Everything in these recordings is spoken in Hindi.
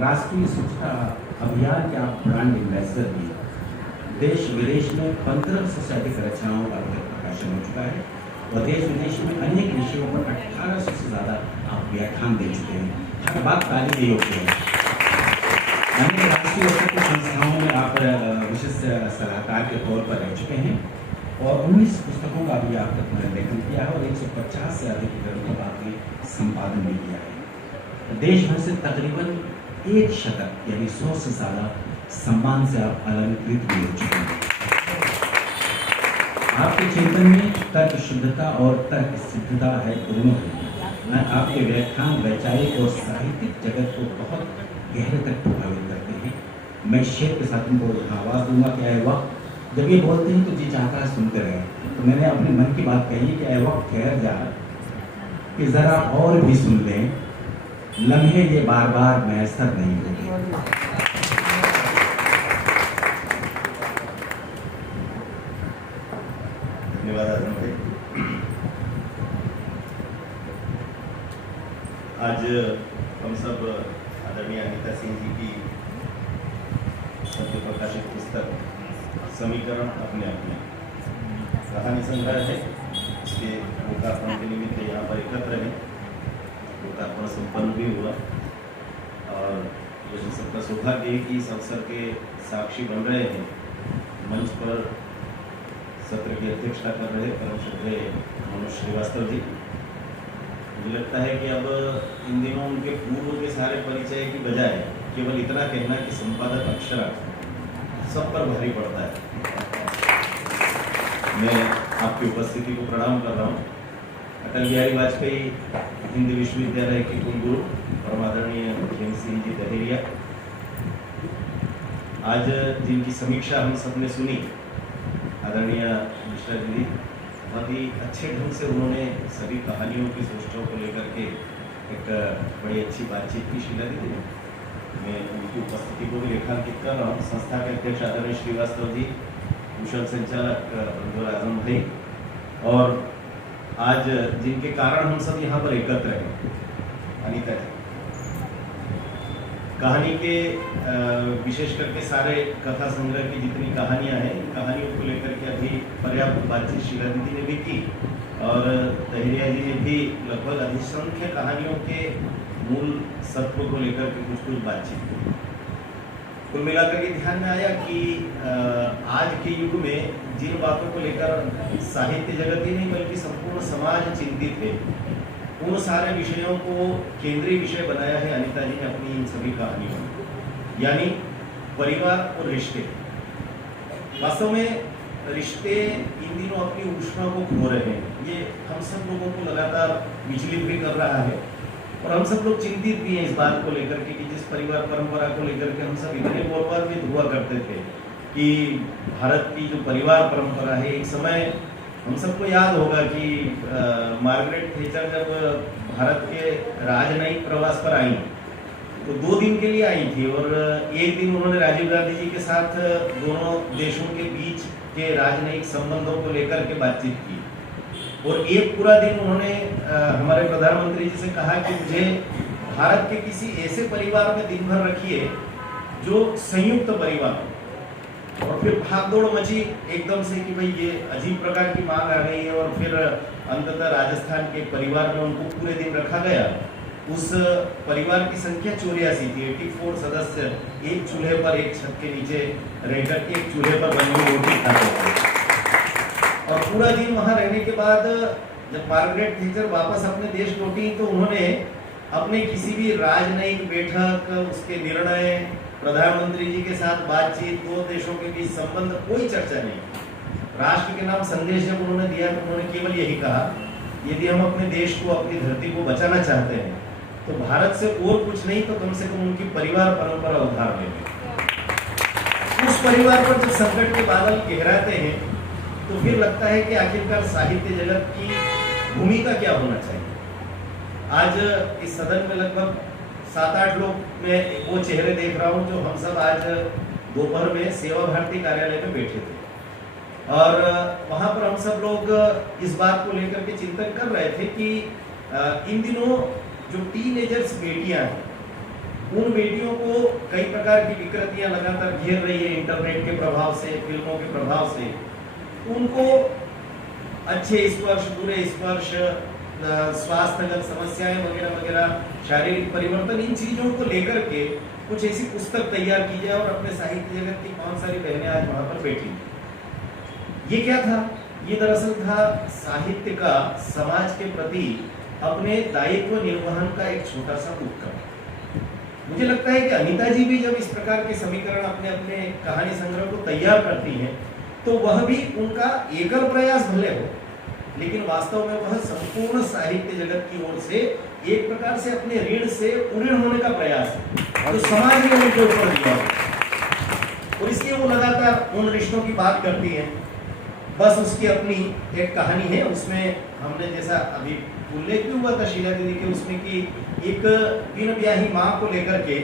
राष्ट्रीय स्वच्छता अभियान के आप ब्रांड एम्बेसडर भी हैं। देश विदेश में 1500 से अधिक रचनाओं का अभी तक प्रकाशन हो चुका है और देश विदेश में अनेक विषयों पर 1800 से ज़्यादा आप व्याख्यान दे चुके हैं। हर बात तारीफ के योग्य है। अनेक राष्ट्रीय स्तर की संस्थाओं में आप विशिष्ट सलाहकार के तौर पर रह चुके हैं और 19 पुस्तकों का भी आप तक लेखन किया है और 150 से अधिक ग्रंथों का आपने संपादन भी किया है। देश भर से तकरीबन 1 शतक यानी 100 से ज़्यादा सम्मान से आप अलंकृत भी हो चुके हैं। आपके चिंतन में तर्क शुद्धता और तर्क सिद्धता है, दोनों हैं। आपके व्याख्यान वैचारिक और साहित्यिक जगत को बहुत गहरे तक प्रभावित करते हैं। मैं शेर के साथ उनको आवाज़ दूंगा कि आए वक्त जब ये बोलते हैं तो जी चाहता है सुनते रहे। तो मैंने अपने मन की बात कही कि आए वक्त ठहर जा कि ज़रा और भी सुन लें, लम्हे ये बार बार मैसर नहीं होते। धन्यवाद आजम भाई। आज हम सब आदरणीय अनिता सिंह जी की सत्य प्रकाशित पुस्तक समीकरण अपने अपने कहानी संग्रह है, इसके लोकार्पण के निमित्त यहाँ पर एकत्र हैं। लोकार्पण संपन्न भी हुआ और मुझे सबका सौभाग्य है कि इस अवसर के साक्षी बन रहे हैं। मंच पर सत्र की अध्यक्षता कर रहे परम श्रद्धेय मनोज श्रीवास्तव जी। मुझे लगता है कि अब इन दिनों उनके पूर्व के सारे परिचय की बजाय केवल इतना कहना कि संपादक अक्षरा सब पर भारी पड़ता है। मैं आपकी उपस्थिति को प्रणाम कर रहा हूँ। अटल बिहारी वाजपेयी हिंदी विश्वविद्यालय के कुलगुरु परम आदरणीय खेम सिंह जी दहेरिया, आज जिनकी समीक्षा हम सबने सुनी, आदरणीय मिश्रा जी बहुत ही अच्छे ढंग से उन्होंने सभी कहानियों की सोचों को लेकर के एक बड़ी अच्छी बातचीत की शीला दी। मैं उनकी उपस्थिति को भी रेखांकित कर रहा हूँ। संस्था के अध्यक्ष आदरणीय श्रीवास्तव जी, कुशल संचालक बंधु आजम भाई, और आज जिनके कारण हम सब यहाँ पर एकत्र हैं, अनिता जी। कहानी के विशेष करके सारे कथा संग्रह की जितनी कहानियां हैं, इन कहानियों को लेकर के अभी पर्याप्त बातचीत शीला दीदी ने भी की और दहेरिया जी ने भी लगभग अधिसंख्य कहानियों के मूल सत्व को लेकर के कुछ बातचीत की। कुल मिलाकर के ध्यान में आया कि आज के युग में जिन बातों को लेकर साहित्य जगत ही नहीं बल्कि संपूर्ण समाज चिंतित है, उन सारे विषयों को केंद्रीय विषय बनाया है अनिता जी ने अपनी इन सभी कहानियों में, यानी परिवार और रिश्ते। वास्तव में रिश्ते इन दिनों अपनी ऊष्मा को खो रहे हैं। ये हम सब लोगों को लगातार विचलित भी कर रहा है और हम सब लोग चिंतित भी हैं इस बात को लेकर के कि जिस परिवार परंपरा को लेकर के हम सब इतने गौरवान्वित हुआ करते थे कि भारत की जो परिवार परंपरा है, एक समय हम सबको याद होगा कि मार्गरेट थैचर जब भारत के राजनयिक प्रवास पर आई तो 2 दिन के लिए आई थी और एक दिन उन्होंने राजीव गांधी जी के साथ दोनों देशों के बीच के राजनयिक संबंधों को लेकर के बातचीत की और एक पूरा दिन उन्होंने हमारे प्रधानमंत्री जी से कहा कि मुझे भारत के किसी ऐसे परिवार में दिन भर रखिए जो संयुक्त परिवार हो। और फिर भागदौड़ मची एकदम से कि भाई ये अजीब प्रकार की मांग आ गई है और फिर अंततः राजस्थान के परिवार में उनको पूरे दिन रखा गया। उस परिवार की संख्या 84 थी, 84 सदस्य एक चूल्हे पर एक छत के नीचे रहकर के एक चूल्हे पर बनी हुई रोटी खाते थे। और पूरा दिन वहां रहने के बाद जब मार्गरेट थैचर वापस अपने देश लौटी तो उन्होंने अपने किसी भी राजनयिक बैठक, उसके निर्णय, प्रधानमंत्री जी के साथ बातचीत, 2 देशों के बीच संबंध, कोई चर्चा नहीं। राष्ट्र के नाम संदेश जब उन्होंने दिया तो उन्होंने केवल यही कहा, यदि हम अपने देश को, अपनी धरती को बचाना चाहते हैं तो भारत से और कुछ नहीं तो कम से कम उनकी परिवार परंपरा उधार लेंगे। उस परिवार पर जब संकट के बादल गहराते हैं तो फिर लगता है कि आखिरकार साहित्य जगत की भूमिका क्या होना चाहिए। आज इस सदन में लगभग 7-8 लोग मैं वो चेहरे देख रहा हूँ जो हम सब आज दोपहर में सेवा भारती कार्यालय में बैठे थे और वहाँ पर हम सब लोग इस बात को लेकर के चिंतन कर रहे थे कि इन दिनों जो टीनेजर्स बेटियां हैं उन बेटियों को कई प्रकार की विकृतियां लगातार घेर रही है इंटरनेट के प्रभाव से, फिल्मों के प्रभाव से। उनको अच्छे स्पर्श, बुरे स्पर्श, स्वास्थ्यगत समस्याएं वगैरह वगैरह, शारीरिक परिवर्तन, इन चीजों को लेकर के कुछ ऐसी पुस्तक तैयार की जाए और अपने साहित्य जगत की कौन सारी बहनें आज वहां पर बैठी। ये क्या था? ये दरअसल था साहित्य का समाज के प्रति अपने दायित्व निर्वहन का एक छोटा सा उपक्रम। मुझे लगता है कि अनीता जी भी जब इस प्रकार के समीकरण अपने अपने कहानी संग्रह को तैयार करती हैं, तो वह भी उनका एकल प्रयास भले हो, लेकिन वास्तव में वह संपूर्ण साहित्य जगत की ओर से एक प्रकार से अपने ऋण से उऋण होने का प्रयास है, तो समाज ने उनके ऊपर दिया और इसलिए वो लगातार उन रिश्तों की बात करती है। बस उसकी अपनी एक कहानी है, उसमें हमने जैसा अभी उल्लेख भी हुआ था शीला दीदी के, उसमें कि एक बिन ब्याही माँ को लेकर के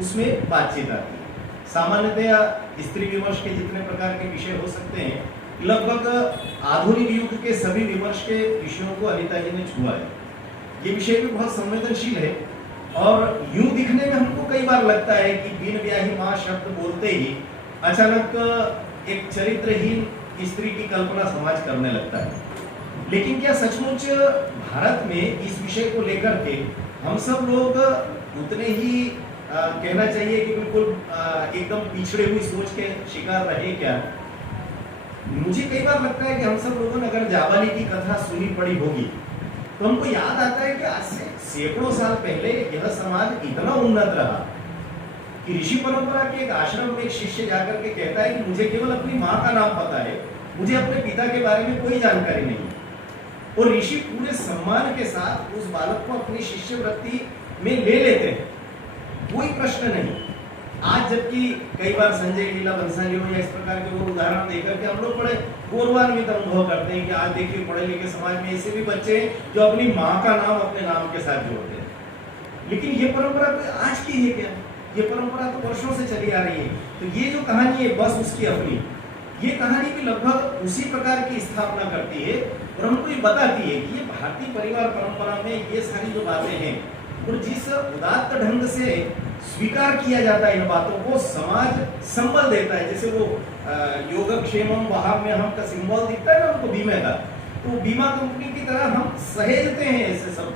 उसमें बातचीत आती है। सामान्यतया स्त्री विमर्श के जितने प्रकार के विषय हो सकते हैं, लगभग आधुनिक युग के सभी विमर्श के विषयों को अनीता जी ने छुआ है। ये विषय भी बहुत संवेदनशील है और यूं दिखने में हमको कई बार लगता है कि बिन ब्याही माँ शब्द बोलते ही अचानक एक चरित्रहीन स्त्री की कल्पना समाज करने लगता है। लेकिन क्या सचमुच भारत में इस विषय को लेकर के हम सब लोग उतने ही कहना चाहिए कि बिल्कुल एकदम पिछड़े हुई सोच के शिकार रहे क्या? मुझे कई बार लगता है कि हम सब लोगों ने अगर जाबाली की कथा सुनी पड़ी होगी तो हमको याद आता है कि आज से सैकड़ों साल पहले यह समाज इतना उन्नत रहा कि ऋषि परंपरा के एक आश्रम में एक शिष्य जाकर के कहता है कि मुझे केवल अपनी माँ का नाम पता है, मुझे अपने पिता के बारे में कोई जानकारी नहीं। और ऋषि पूरे सम्मान के साथ उस बालक को अपनी शिष्यवृत्ति में ले लेते हैं, कोई प्रश्न नहीं। आज जबकि कई बार संजय लीला बंसाली हो या इस प्रकार के वो उदाहरण देकर के हम लोग बड़े गौरवान्वित अनुभव करते हैं कि आज देखिए पढ़े लिखे समाज में ऐसे भी बच्चे हैं जो अपनी माँ का नाम अपने नाम के साथ जोड़ते हैं। लेकिन ये परंपरा तो आज की है क्या? ये परंपरा तो वर्षों से चली आ रही है। तो ये जो कहानी है बस उसकी अपनी, ये कहानी भी लगभग उसी प्रकार की स्थापना करती है और हमको ये बताती है कि ये भारतीय परिवार परंपरा में ये सारी जो बातें हैं और जिस उदात्त ढंग से स्वीकार किया जाता है इन बातों को, समाज संबल देता है। जैसे वो योगक्षेमम वहाम्यहम का सिंबल दिखता है ना हमको बीमे का, तो बीमा कंपनी की तरह हम सहेजते हैं ऐसे सब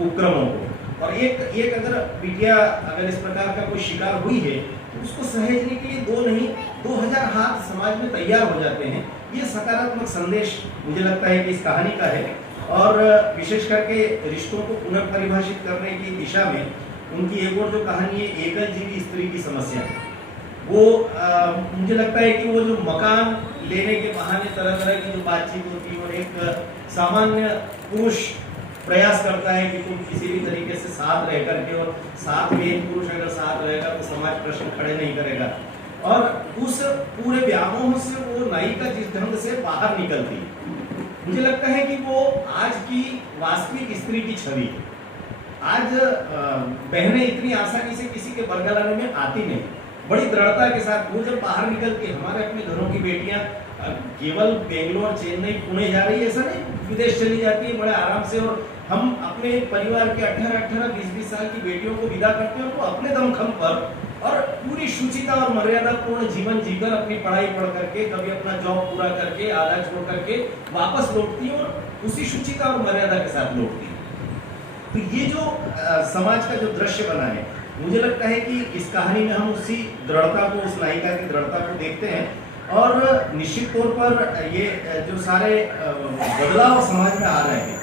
उपक्रमों को। और एक अगर बिटिया अगर इस प्रकार का कोई शिकार हुई है तो उसको सहेजने के लिए 2 नहीं 2000 हाथ समाज में तैयार हो जाते हैं। ये सकारात्मक संदेश मुझे लगता है कि इस कहानी का है और विशेष करके रिश्तों को पुनर्परिभाषित करने की दिशा में उनकी एक और जो कहानी है एकल जीवी स्त्री की समस्या, वो मुझे लगता है कि वो जो मकान लेने के बहाने तरह तरह की जो बातचीत होती है और एक सामान्य पुरुष प्रयास करता है कि तुम किसी भी तरीके से साथ रह करके, और साथ में एक पुरुष अगर साथ रहेगा तो समाज प्रश्न खड़े नहीं करेगा। और उस पूरे व्यामोह से वो नायिका जिस ढंग से बाहर निकलती है, मुझे लगता है कि वो आज की वास्तविक स्त्री की छवि है। आज बहनें इतनी आसानी से किसी के बरगलाने में आती नहीं, बड़ी दृढ़ता के साथ वो जब बाहर निकल के हमारे अपने घरों की बेटियां केवल बेंगलोर, चेन्नई, पुणे जा रही है ऐसा नहीं, विदेश चली जाती है बड़े आराम से। और हम अपने परिवार के 18-18, 20-20 साल की बेटियों को विदा करते हैं और वो अपने दमखम पर और पूरी शुचिता और मर्यादा पूर्ण जीवन जीकर अपनी पढ़ाई पढ़ करके, कभी अपना जॉब पूरा करके, आधा छोड़ करके वापस लौटती है और उसी शुचिता और मर्यादा के साथ लौटती है। तो ये जो समाज का जो दृश्य बना है, मुझे लगता है कि इस कहानी में हम उसी दृढ़ता को, उस नायिका की दृढ़ता को देखते हैं और निश्चित तौर पर ये जो सारे बदलाव समाज में आ रहे हैं,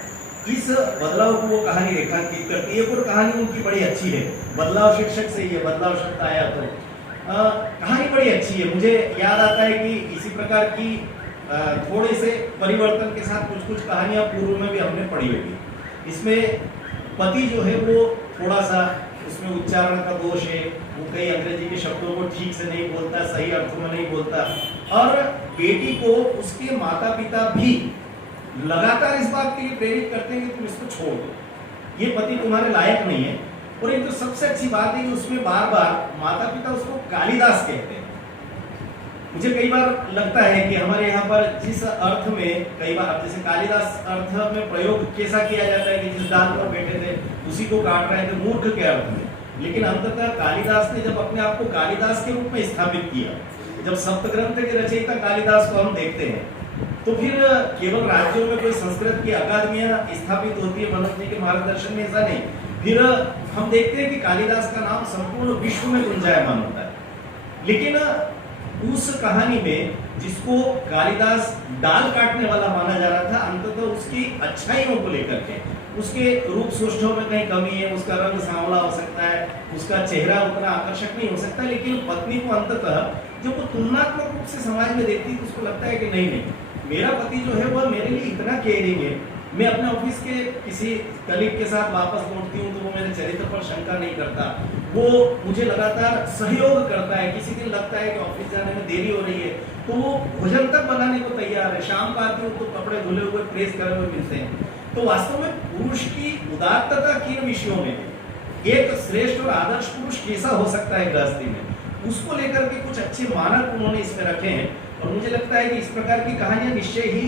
इस बदलाव को वो कहानी रेखांकित करती है। और कहानी उनकी बड़ी अच्छी है, बदलाव शीर्षक से ये बदलाव शब्द आया तो कहानी बड़ी अच्छी है। मुझे याद आता है कि इसी प्रकार की थोड़े से परिवर्तन के साथ कुछ कुछ कहानियां पूर्व में भी हमने पढ़ी होगी। इसमें पति जो है वो थोड़ा सा उसमें उच्चारण का दोष है, वो कई अंग्रेजी के शब्दों को ठीक से नहीं बोलता, सही अर्थों में नहीं बोलता, और बेटी को उसके माता पिता भी लगातार इस बात के लिए प्रेरित करते हैं कि तुम इसको छोड़ दो, ये पति तुम्हारे लायक नहीं है। और एक तो सबसे अच्छी बात है कि उसमें बार बार माता पिता उसको कालिदास कहते हैं। मुझे कई बार लगता है कि हमारे यहाँ पर जिस अर्थ में कई बार जैसे कालिदास अर्थ में प्रयोग कैसा किया जाता है कि जिस डाल पर बैठे थे उसी को काट रहे थे, मूर्ख के अर्थ में। लेकिन अंततः कालिदास ने जब अपने आप को कालिदास के रूप में स्थापित किया, जब सप्तग्रंथ के रचयिता कालिदास को हम देखते हैं, तो फिर केवल राज्यों में कोई संस्कृत की अकादमियां स्थापित होती है मनोज जी के मार्गदर्शन में, ऐसा नहीं। फिर हम देखते हैं कि कालिदास का नाम संपूर्ण विश्व में गुंजायमान होता है। लेकिन उस कहानी में जिसको कालिदास डाल काटने वाला माना जा रहा था, अंततः उसकी अच्छाइयों को लेकर के, उसके रूप सौष्ठव में कहीं कमी है, उसका रंग सांवला हो सकता है, उसका चेहरा उतना आकर्षक नहीं हो सकता, लेकिन पत्नी को अंततः जब वो तुलनात्मक रूप से समाज में देखती है तो उसको लगता है कि नहीं, मेरा पति जो है वह मेरे लिए इतना केयरिंग है, मैं अपने ऑफिस के किसी कलीग के साथ वापस लौटती हूँ तो वो मेरे चरित्र पर शंका नहीं करता, वो मुझे लगातार सहयोग करता है। किसी दिन लगता है कि ऑफिस जाने में देरी हो रही है तो वो भोजन तक बनाने को तैयार है, शाम को आती हूँ तो कपड़े धुले हुए प्रेस करे हुए मिलते हैं। तो वास्तव में पुरुष की उदारता किन विषयों में, एक श्रेष्ठ और आदर्श पुरुष कैसा हो सकता है गृहस्थी में, उसको लेकर के कुछ अच्छे मानक उन्होंने इसमें रखे हैं। और मुझे लगता है कि इस प्रकार की कहानियां निश्चय ही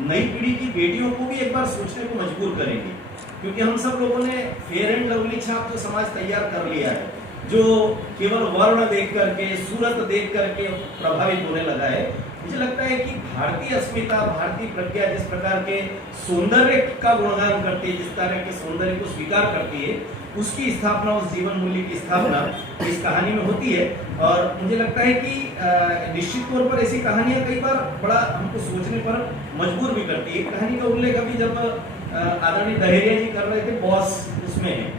नई पीढ़ी की बेटियों को भी एक बार सोचने को मजबूर करेंगी, क्योंकि हम सब लोगों ने फेयर एंड लवली छाप जो समाज तैयार कर लिया है, जो केवल वर्ण देख करके, सूरत देख करके प्रभावित होने लगा है। मुझे लगता है कि भारतीय अस्मिता, भारतीय प्रज्ञा जिस प्रकार के सौंदर्य का गुणगान करती है, जिस तरह के सौंदर्य को स्वीकार करती है, उसकी स्थापना, उस जीवन मूल्य की स्थापना इस कहानी में होती है। और मुझे लगता है कि निश्चित तौर पर ऐसी कहानियां कई बार बड़ा हमको सोचने पर मजबूर भी करती है। कहानी का उल्लेख अभी जब आदरणीय दहेरिया जी कर रहे थे, बॉस उसमें है।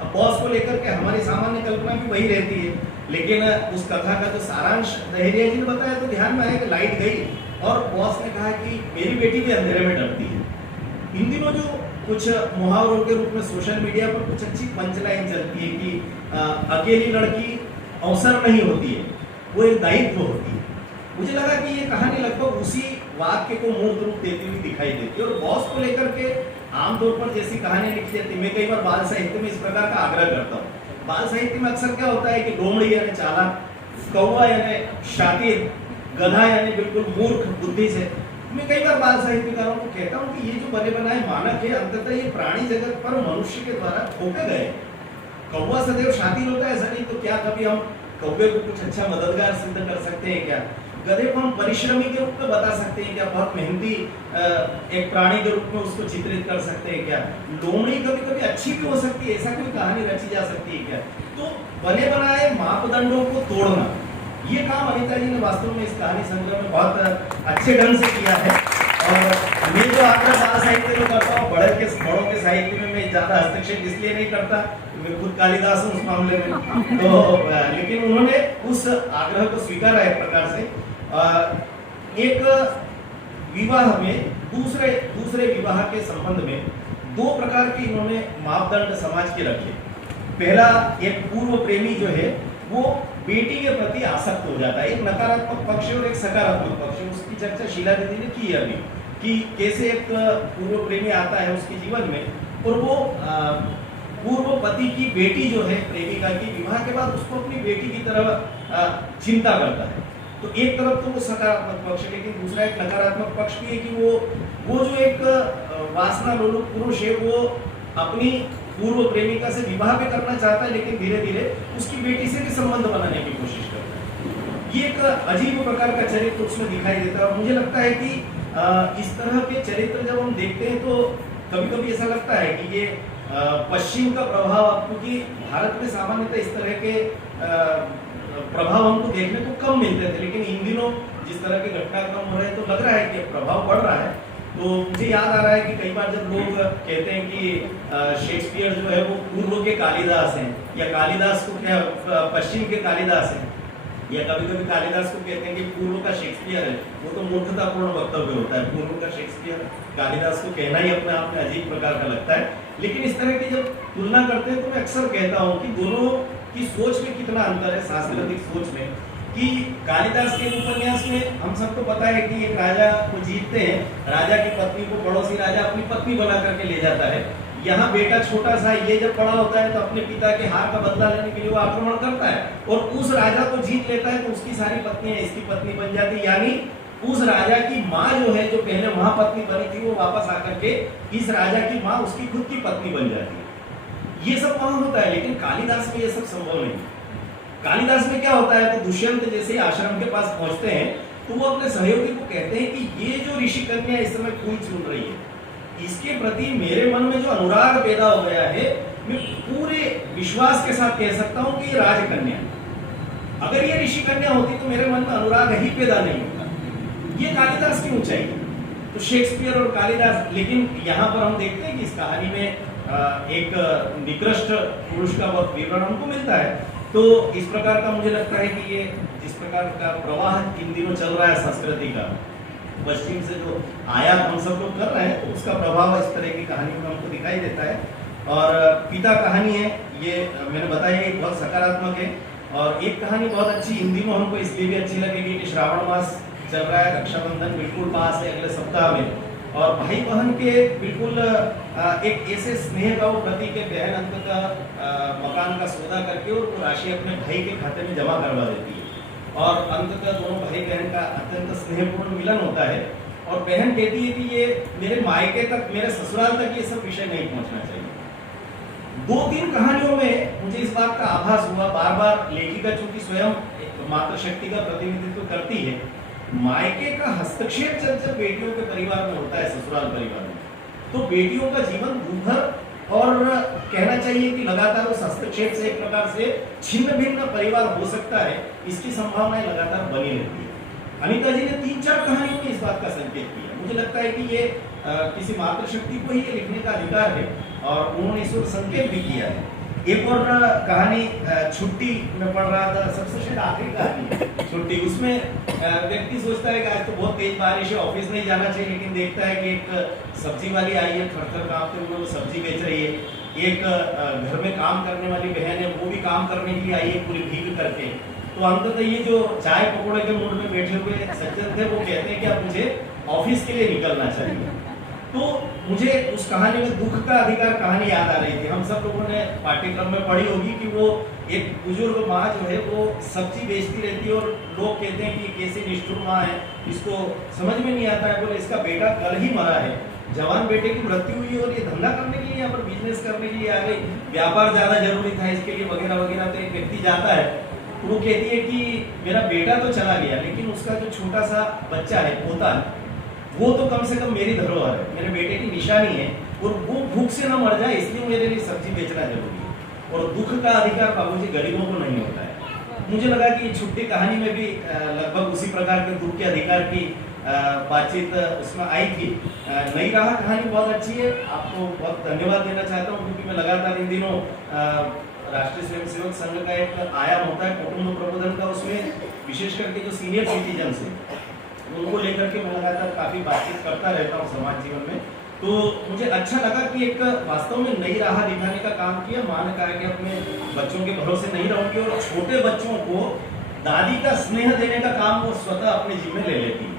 अब बॉस को लेकर के हमारी सामान्य कल्पना भी वही रहती है, लेकिन उस कथा का जो सारांश दहेरिया जी ने बताया तो ध्यान में आया कि लाइट गई और बॉस ने कहा कि मेरी बेटी भी अंधेरे में डरती है। इन दिनों जो कुछ मुहावरों के रूप में सोशल मीडिया पर कुछ अच्छी पंचलाइन चलती है कि अकेली लड़की अवसर नहीं होती है, वो एक दायित्व होती है। मुझे लगा कि ये कहानी लगभग उसी वाक्य को मूर्त रूप देती हुई दिखाई देती है। और बॉस को लेकर के आमतौर पर जैसी कहानियां लिखी जाती है, मैं कई बार बाल साहित्य में इस प्रकार का आग्रह करता हूँ। बाल साहित्य में अक्सर क्या होता है कि लोमड़ी यानी चालाक, कौवा यानी शातिर, गधा यानी बिल्कुल मूर्ख बुद्धि से। मैं कई बार बाल साहित्यकारों को कहता हूँ कि ये जो बने बनाए मानक है, अंततः ये प्राणी जगत पर मनुष्य के द्वारा थोपे गए। कौवा सदैव शातिर होता है ऐसा नहीं, तो क्या कभी हम कौवे को कुछ अच्छा मददगार सिद्ध कर सकते हैं क्या? गधे को हम परिश्रमी के रूप में बता सकते हैं क्या? बहुत मेहनती एक प्राणी के रूप में उसको चित्रित कर सकते हैं क्या? लोमड़ी कभी कभी अच्छी भी हो सकती है, ऐसा कोई कहानी रची जा सकती है क्या? तो बने बनाए मापदंडों को तोड़ना, ये काम अनिता जी ने वास्तव में इस कहानी संग्रह में बहुत अच्छे ढंग से किया है। और मैं जो आग्रह बाल साहित्य में करता हूँ, बड़ों के साहित्य में मैं ज्यादा हस्तक्षेप इसलिए नहीं करता, मैं खुद कालिदास हूँ उस मामले में, तो लेकिन उन्होंने उस आग्रह को स्वीकारा एक प्रकार से। एक विवाह में दूसरे विवाह के संबंध में दो प्रकार के इन्होंने मापदंड समाज के रखे। पहला, एक पूर्व प्रेमी जो है वो बेटी के प्रति आसक्त हो जाता है। एक नकारात्मक पक्ष और एक सकारात्मक पक्ष, उसकी चर्चा शीला दीदी ने की है अभी, कि कैसे एक पूर्व प्रेमी आता है उसके जीवन में और वो पूर्व पति की बेटी जो है प्रेमिका की, विवाह के बाद उसको अपनी बेटी की तरह चिंता करता है। तो एक तरफ तो वो सकारात्मक पक्ष है, लेकिन दूसरा एक नकारात्मक पक्ष भी है कि वो जो एक वासना लोलुप पुरुष है, वो अपनी पूर्व प्रेमिका से विवाह भी करना चाहता है, लेकिन धीरे धीरे उसकी बेटी से भी संबंध बनाने की कोशिश करता है। ये एक अजीब प्रकार का चरित्र उसमें दिखाई देता है। और मुझे लगता है कि इस तरह के चरित्र जब हम देखते हैं तो कभी कभी ऐसा लगता है कि ये पश्चिम का प्रभाव, क्योंकि भारत में सामान्यतः इस तरह के प्रभाव हमको देखने को कम मिलते थे, लेकिन इन दिनों जिस तरह के घटनाक्रम हो रहे हैं तो लग रहा है कि प्रभाव बढ़ रहा है। तो मुझे याद आ रहा है कि कई बार जब लोग कहते हैं कि शेक्सपियर जो है वो पूर्व के कालिदास हैं, या कालिदास को क्या पश्चिम के कालिदास हैं, या कभी कभी कालिदास को कहते हैं कि पूर्व का शेक्सपियर है, वो तो मूर्खतापूर्ण वक्तव्य होता है। पूर्व का शेक्सपियर कालिदास को कहना ही अपने आप में अजीब प्रकार का लगता है। लेकिन इस तरह की जब तुलना करते हैं तो मैं अक्सर कहता हूँ कि दोनों की सोच में कितना अंतर है, सांस्कृतिक सोच में। कि कालिदास के उपन्यास में हम सबको पता है कि एक राजा को जीतते हैं, राजा की पत्नी को पड़ोसी राजा अपनी पत्नी बना करके ले जाता है। यहाँ बेटा छोटा सा, ये जब बड़ा होता है तो अपने पिता के हार का बदला लेने के लिए वो आक्रमण करता है और उस राजा को जीत लेता है, तो उसकी सारी पत्नियां इसकी पत्नी बन जाती, यानी उस राजा की माँ जो है, जो पहले महापत्नी बनी थी, वो वापस आकर के इस राजा की माँ उसकी खुद की पत्नी बन जाती है। ये सब वहां होता है, लेकिन कालिदास में ये सब संभव नहीं। कालिदास में क्या होता है, तो दुष्यंत जैसे ही आश्रम के पास पहुंचते हैं तो वो अपने सहयोगी को कहते हैं कि ये जो ऋषि कन्या इस समय फूल चुन रही है, इसके प्रति मेरे मन में जो अनुराग पैदा हो गया है, मैं पूरे विश्वास के साथ कह सकता हूं कि ये राजकन्या है। अगर ये ऋषि कन्या होती तो मेरे मन में अनुराग ही पैदा नहीं होता। ये कालिदास की ऊंचाई है। तो शेक्सपियर और कालिदास, लेकिन यहाँ पर हम देखते हैं कि इस कहानी में एक निकृष्ट पुरुष का बहुत विवरण हमको मिलता है। तो इस प्रकार का मुझे लगता है कि ये जिस प्रकार का प्रवाह इन दिनों चल रहा है संस्कृति का, पश्चिम से जो आयात हम सब लोग कर रहे हैं, तो उसका प्रभाव इस तरह की कहानियों में हमको दिखाई देता है। और पिता कहानी है, ये मैंने बताया ये बहुत सकारात्मक है। और एक कहानी बहुत अच्छी इन दिनों हमको इसलिए भी अच्छी लगेगी कि श्रावण मास चल रहा है, रक्षाबंधन बिल्कुल पास है अगले सप्ताह में, और भाई बहन के बिल्कुल एक ऐसे स्नेह का वो प्रतीक है। बहन अंततः मकान का सौदा करके और वो राशि अपने भाई के खाते में जमा करवा देती है, और अंततः दोनों भाई बहन का अत्यंत स्नेहपूर्ण मिलन होता है। और बहन कहती है कि ये मेरे मायके तक, मेरे ससुराल तक ये सब विषय नहीं पहुंचना चाहिए। 2-3 कहानियों में मुझे इस बात का आभास हुआ, बार बार लेखिका चूंकि स्वयं मातृशक्ति का प्रतिनिधित्व करती है, मायके का हस्तक्षेप जब बेटियों के परिवार में होता है, ससुराल परिवार में, तो बेटियों का जीवन दुर्भर और कहना चाहिए कि लगातार उस हस्तक्षेप से एक प्रकार से छिन्न भिन्न परिवार हो सकता है, इसकी संभावनाएं लगातार बनी रहती है। अनीता जी ने 3-4 कहानियों में इस बात का संकेत किया। मुझे लगता है कि ये किसी मातृशक्ति को ही ये लिखने का अधिकार है, और उन्होंने इस ओर संकेत भी किया है। एक और कहानी छुट्टी में पढ़ रहा था, सबसे शायद आखिरी कहानी छुट्टी। उसमें व्यक्ति सोचता है कि आज तो बहुत तेज बारिश है, ऑफिस नहीं जाना चाहिए, लेकिन देखता है कि एक सब्जी वाली आई है, थर-थर कांपते हुए वो सब्जी बेच रही है। एक घर में काम करने वाली बहन है, वो भी काम करने के लिए आई है पूरी भीग करके। तो अंततः ये जो चाय पकौड़े के मूड में बैठे हुए सज्जन थे, वो कहते हैं कि अब मुझे ऑफिस के लिए निकलना चाहिए। तो मुझे उस कहानी में दुख का अधिकार कहानी याद आ रही थी। हम सब लोगों ने पाठ्यक्रम में पढ़ी होगी कि वो एक बुजुर्ग माँ जो है वो सब्जी बेचती रहती है, और लोग कहते हैं कि कैसी निष्ठुर माँ है, इसको समझ में नहीं आता है, बोले इसका बेटा कल ही मरा है, जवान बेटे की मृत्यु हुई है, और ये धंधा करने के लिए यहाँ पर बिजनेस करने के लिए आ गई, व्यापार ज्यादा जरूरी था इसके लिए वगैरह वगैरह। तो एक व्यक्ति जाता है, तो वो कहती है कि मेरा बेटा तो चला गया, लेकिन उसका जो छोटा सा बच्चा है, पोता है, वो तो कम से कम मेरी धरोहर है, मेरे बेटे की निशानी है, और वो भूख से न मर जाए इसलिए मेरे लिए सब्जी बेचना जरूरी है। और दुख का अधिकार बाबूजी गरीबों को नहीं होता है। मुझे लगा कि छुट्टी कहानी में भी लगभग उसी प्रकार के दुख के अधिकार की बातचीत उसमें आई थी। नई राह कहानी बहुत अच्छी है, आपको बहुत धन्यवाद देना चाहता हूँ, क्योंकि मैं लगातार इन दिनों राष्ट्रीय स्वयंसेवक संघ का एक आयाम होता है कुटुंब प्रबोधन का, उसमें विशेष करके जो सीनियर सिटीजन है उनको लेकर के मैं लगातार काफी बातचीत करता रहता हूँ समाज जीवन में। तो मुझे अच्छा लगा कि एक वास्तव में नई राह दिखाने का काम किया। मां ने कहा कि अपने बच्चों के भरोसे नहीं रहूंगी, और छोटे बच्चों को दादी का स्नेह देने का काम वो स्वतः अपने जिम्मे ले लेती है।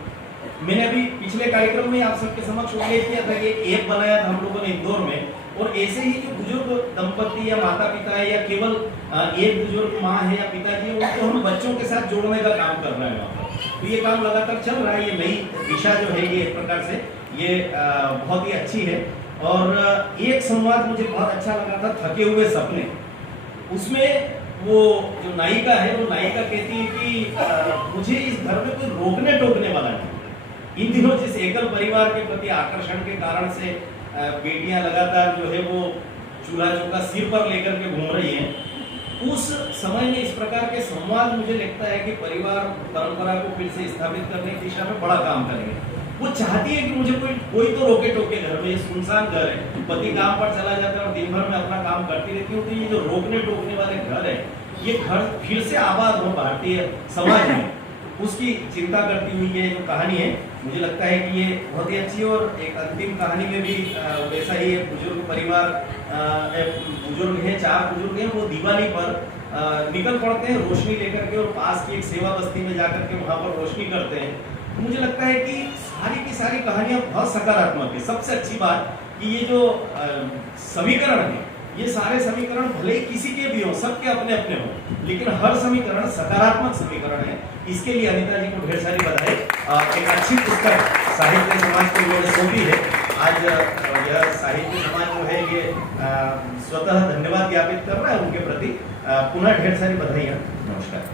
मैंने अभी पिछले कार्यक्रम में आप सबके समक्ष उल्लेख किया था कि एक ऐप बनाया था हम लोगों ने इंदौर में, और ऐसे ही जो बुजुर्ग दंपति या माता पिता है, या केवल एक बुजुर्ग माँ है या पिताजी है, उनको हम बच्चों के साथ जोड़ने का काम कर रहे हैं वहाँ पर। तो ये काम लगातार चल रहा है। ये नई दिशा जो है ये एक प्रकार से ये बहुत ही अच्छी है। और एक संवाद मुझे बहुत अच्छा लगा था, थके हुए सपने। उसमें वो जो नायिका है, वो नायिका कहती है कि मुझे इस घर में कोई रोकने टोकने वाला नहीं। इन दिनों जिस एकल परिवार के प्रति आकर्षण के कारण से बेटियां लगातार जो है वो चूल्हा चौका सिर पर लेकर के घूम रही हैं, उस समय में इस प्रकार के संवाद मुझे लगता है कि परिवार परंपरा को फिर से स्थापित करने की दिशा में बड़ा काम करेंगे। वो चाहती है कि मुझे कोई तो रोके टोके घर में, ये सुनसान घर है, पति काम पर चला जाता है और दिन भर में अपना काम करती रहती हूँ, तो ये जो रोकने टोकने वाले घर है, ये घर फिर से आबाद हो भारतीय समाज में, उसकी चिंता करती हुई ये जो कहानी है, मुझे लगता है कि ये बहुत ही अच्छी है। और एक अंतिम कहानी में भी वैसा ही एक बुजुर्ग परिवार, बुजुर्ग है, 4 बुजुर्ग हैं, वो दिवाली पर निकल पड़ते हैं रोशनी लेकर के, और पास की एक सेवा बस्ती में जाकर के वहाँ पर रोशनी करते हैं। तो मुझे लगता है कि सारी की सारी कहानियाँ बहुत सकारात्मक है। सबसे अच्छी बात कि ये जो समीकरण है, ये सारे समीकरण भले ही किसी के भी हो, सबके अपने अपने हो, लेकिन हर समीकरण सकारात्मक समीकरण है। इसके लिए अनीता जी को ढेर सारी बधाई। एक अच्छी पुस्तक साहित्य समाज को उन्होंने सौंपी है। आज यह साहित्य समाज जो है ये स्वतः धन्यवाद ज्ञापित कर रहा है उनके प्रति। पुनः ढेर सारी बधाइयाँ। नमस्कार।